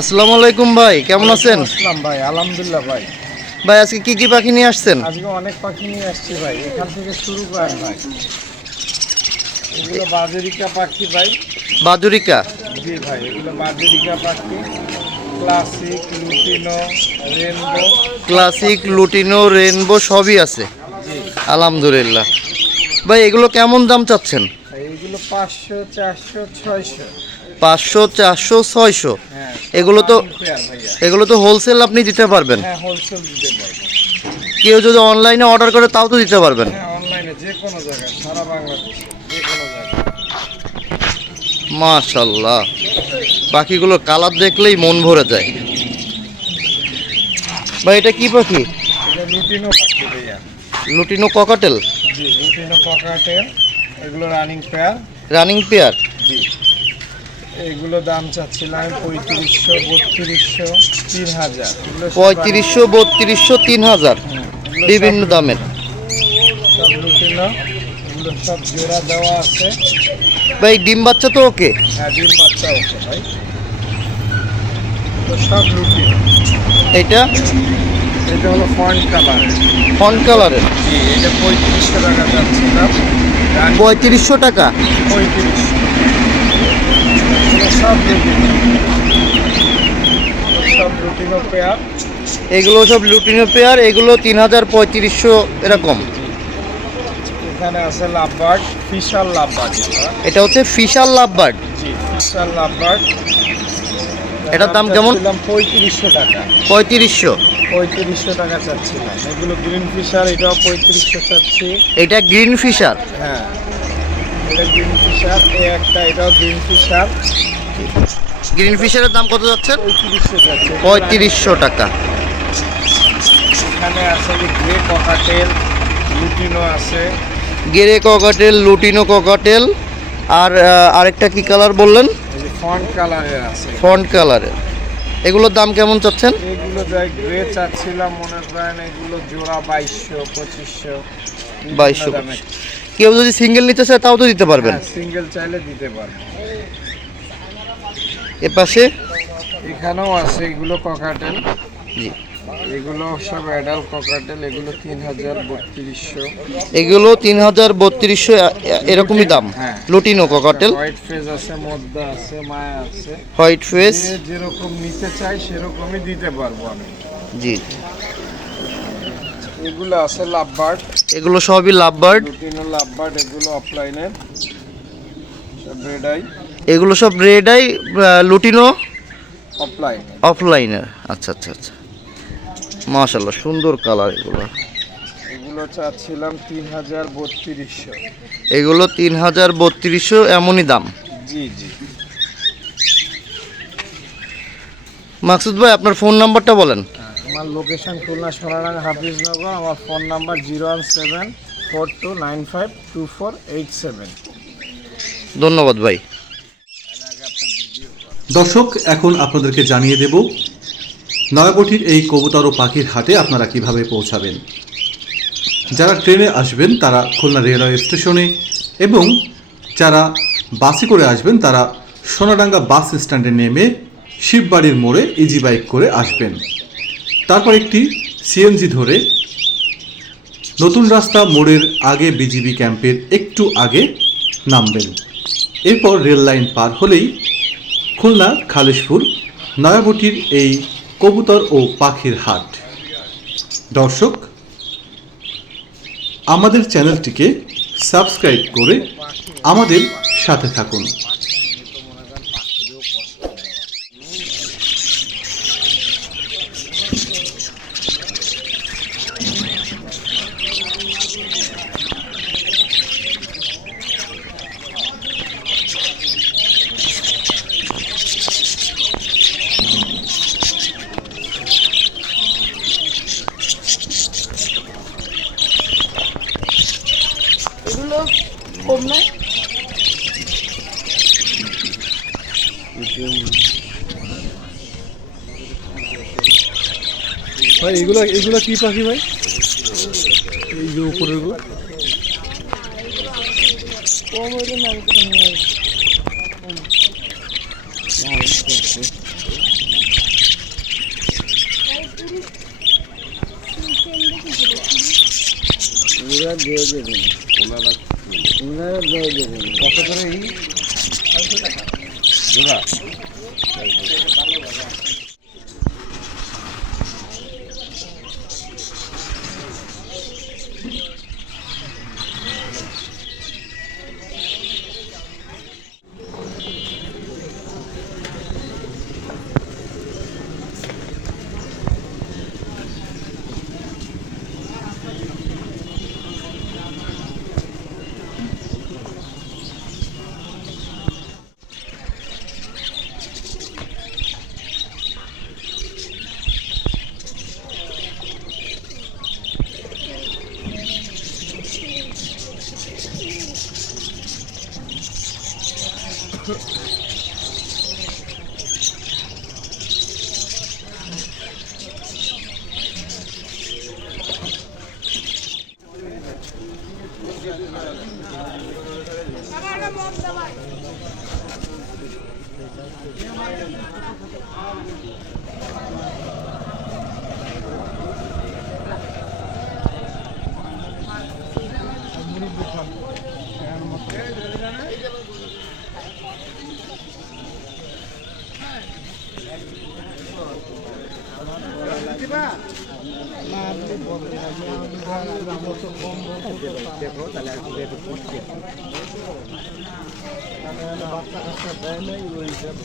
আসসালামু আলাইকুম ভাই কেমন আছেন? আসলাম ভাই আলহামদুলিল্লাহ ভাই। ভাই আজকে কি কি পাখি নিয়ে আসছেন? আজকে অনেক পাখি নিয়ে আসছি ভাই এখান থেকে শুরু করেন ভাই। এগুলো বাজরিকা পাখি ভাই। বাজুরিকা? জি ভাই এগুলো বাজরিকা পাখি। Classic lutino rainbow classic lutino rainbow সবই আছে। আলহামদুলিল্লাহ। ভাই এগুলো কেমন দাম চাচ্ছেন? এইগুলো পাঁচশো চারশো ছয়শো। পাঁচশো চারশো ছয়শো। এগুলো তো এগুলো তো হোলসেল আপনি দিতে পারবেন। হ্যাঁ হোলসেল দিতে পারব কেউ যদি অনলাইনে অর্ডার করে তাও তো দিতে পারবেন। হ্যাঁ অনলাইনে যে কোনো জায়গায় সারা বাংলাদেশে যে কোনো জায়গায়। মাশাল্লাহ পাখিগুলোর কালার দেখলেই মন ভরে যায়। ভাই এটা কি পাখি? লুটিনো পাখি ভাইয়া। লুটিনো ককাটেল জি লুটিনো পকাটের এগুলো রানিং পেয়ার রানিং পেয়ার জি। এগুলো দাম চাচ্ছিলাম পঁয়ত্রিশশো বত্রিশশো তিন হাজার। পঁয়ত্রিশশো বত্রিশশো তিন হাজার। বিভিন্ন দামের। সব লুটিনো এগুলো সব জোড়া দেওয়া আছে। ভাই ডিম বাচ্চা তো ওকে? হ্যাঁ ডিম বাচ্চা আছে ভাই। তো সব লুটিনো। এটা এটা হলো ফন্ট কালার। ফন কালারের। জি এটা পঁয়ত্রিশশো টাকা রানিং পঁয়ত্রিশশো টাকা? পঁয়ত্রিশশো এগুলো সব লুটিনো এগুলো সব লুটিনো পেয়ার এগুলো সব লুটিনো পেয়ার এগুলো তিন হাজার পঁয়ত্রিশশো এরকম। এখানে আছে লাভবার্ড ফিশাল লাভবার্ড এটা হচ্ছে ফিশাল লাভবার্ড জি ফিশাল লাভবার্ড এটার দাম কেমন? পঁয়ত্রিশশো টাকা। পঁয়ত্রিশশো। পঁয়ত্রিশশো টাকা চাচ্ছিলাম। এগুলো গ্রিন ফিশার এটাও পঁয়ত্রিশশো চাচ্ছি। এটা গ্রিন ফিশার হ্যাঁ। এটা গ্রিন ফিশার এই একটা এটাও গ্রিন ফিশার গ্রিন ফিশারের দাম কত যাচ্ছে? পঁয়ত্রিশশো টাকা। এখানে আছে যে গ্রে ককাটেল লুটিনো আছে। গেরে ককাটেল লুটিনো ককাটেল আর আরেকটা কি কালার বললেন? ফন্ট কালারের আছে। ফন্ট কালারের এগুলোর দাম কেমন চাচ্ছেন? এগুলো যাই গ্রে চাচ্ছিলাম মনে করেন এগুলো জোড়া বাইশশো পঁচিশশো বাইশশো কেউ যদি সিঙ্গেল নিতে চায় তাও তো দিতে পারবেন। সিঙ্গেল চাইলে দিতে পারবেন। এ পাশে? এখানেও আছে এগুলো ককাটেল জি। এগুলো সব অ্যাডাল ককাটেল এগুলো তিন হাজার বত্রিশশো। এগুলো তিন হাজার বত্রিশশো এরকমই দাম? হ্যাঁ। লুটিনো ককাটেল হোয়াইট ফেজ আছে মদ্দা আছে মায়া আছে। হোয়াইট ফেস যেরকম নিতে চাই সেরকমই দিতে পারব আমি। জি। এগুলো আছে লাভবার্ড। এগুলো সবই লাভ বার্ড লুটিনো লাভবার্ড এগুলো অফলাইনের সব রেডাই এগুলো সব রেডাই লুটিনো? অফলাইন অফলাইনের আচ্ছা আচ্ছা আচ্ছা। মাশাল্লাহ সুন্দর কালার এগুলো। এগুলো চাচ্ছিলাম তিন হাজার বত্রিশশো। এগুলো তিন হাজার বত্রিশশো এমনই দাম? জি জি। মাকসুদ ভাই আপনার ফোন নাম্বারটা বলেন। আমার লোকেশন খুলনা সোনারাঙ্গা হাফিজনগর আমার phone number zero one seven four two nine five two four eight seven. ধন্যবাদ ভাই। দর্শক, এখন আপনাদেরকে জানিয়ে দেব নয়াবটির এই কবুতর ও পাখির হাটে আপনারা কীভাবে পৌঁছাবেন। যারা ট্রেনে আসবেন, তারা খুলনা রেলওয়ে স্টেশনে এবং যারা বাসে করে আসবেন, তারা সোনাডাঙ্গা বাস স্ট্যান্ডে নেমে শিববাড়ির মোড়ে ইজি বাইক করে আসবেন। তারপর একটি সিএনজি ধরে নতুন রাস্তা মোড়ের আগে বিজিবি ক্যাম্পের একটু আগে নামবেন। এরপর রেল লাইন পার হলেই খুলনা, খালেশপুর নয়াবটির এই কবুতর ও পাখির হাট। দর্শক, আমাদের চ্যানেলটিকে সাবস্ক্রাইব করে আমাদের সাথে থাকুন। ভাই এগুলো এগুলো কি পাখি ভাই? এই যে উপরেরগুলো ওরা দিয়ে দেবেন ওনারা দিয়ে দেবেন কত করে এই? জোড়া? দেখো তাহলে বাচ্চা কাচ্চা দেয় নাই ওই হিসাবে